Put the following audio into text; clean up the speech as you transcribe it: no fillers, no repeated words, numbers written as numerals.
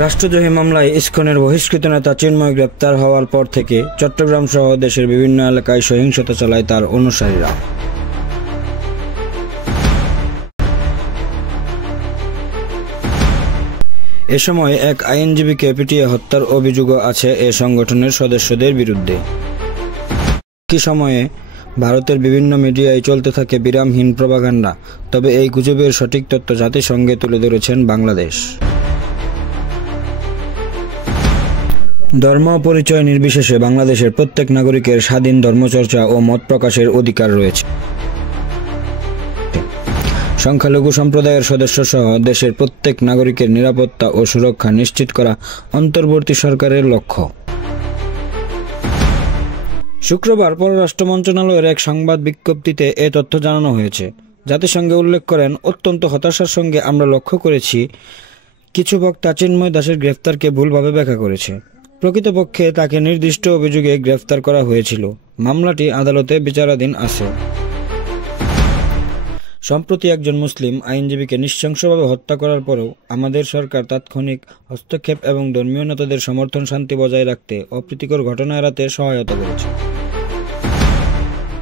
রাষ্ট্রদ্রোহী মামলায় ইসকনের বহিষ্কৃত নেতা চিন্ময় গ্রেপ্তার হওয়ার পর থেকে চট্টগ্রাম সহ দেশের বিভিন্ন এলাকায় সহিংসতা চালায় তার অনুসারীরা। এ সময় এক আইনজীবীকে পিটিয়ে হত্যার অভিযোগও আছে এ সংগঠনের সদস্যদের বিরুদ্ধে। একই সময়ে ভারতের বিভিন্ন মিডিয়ায় চলতে থাকে বিরামহীন প্রপাগান্ডা। তবে এই গুজবের সঠিক তথ্য জাতিসংঘে তুলে ধরেছেন বাংলাদেশ। ধর্ম পরিচয় নির্বিশেষে বাংলাদেশের প্রত্যেক নাগরিকের স্বাধীন ধর্মচর্চা ও মত প্রকাশের অধিকার রয়েছে। সংখ্যালঘু সম্প্রদায়ের সদস্য সহ দেশের প্রত্যেক নাগরিকের নিরাপত্তা ও সুরক্ষা নিশ্চিত করা অন্তর্বর্তী সরকারের লক্ষ্য। শুক্রবার পররাষ্ট্র মন্ত্রণালয়ের এক সংবাদ বিজ্ঞপ্তিতে এ তথ্য জানানো হয়েছে। জাতিসংঘে উল্লেখ করেন, অত্যন্ত হতাশার সঙ্গে আমরা লক্ষ্য করেছি কিছু বক্তা চিন্ময় দাসের গ্রেফতারকে ভুলভাবে ব্যাখ্যা করেছে। প্রকৃতপক্ষে তাকে নির্দিষ্ট অভিযোগে গ্রেফতার করা হয়েছিল। মামলাটি আদালতে বিচারাধীন আছে। সম্প্রতি একজন মুসলিম আইনজীবীকে নৃশংসভাবে হত্যা করার পরেও আমাদের সরকার তাৎক্ষণিক হস্তক্ষেপ এবং ধর্মীয় নেতাদের সমর্থন শান্তি বজায় রাখতে অপ্রীতিকর ঘটনা এড়াতে সহায়তা করেছে।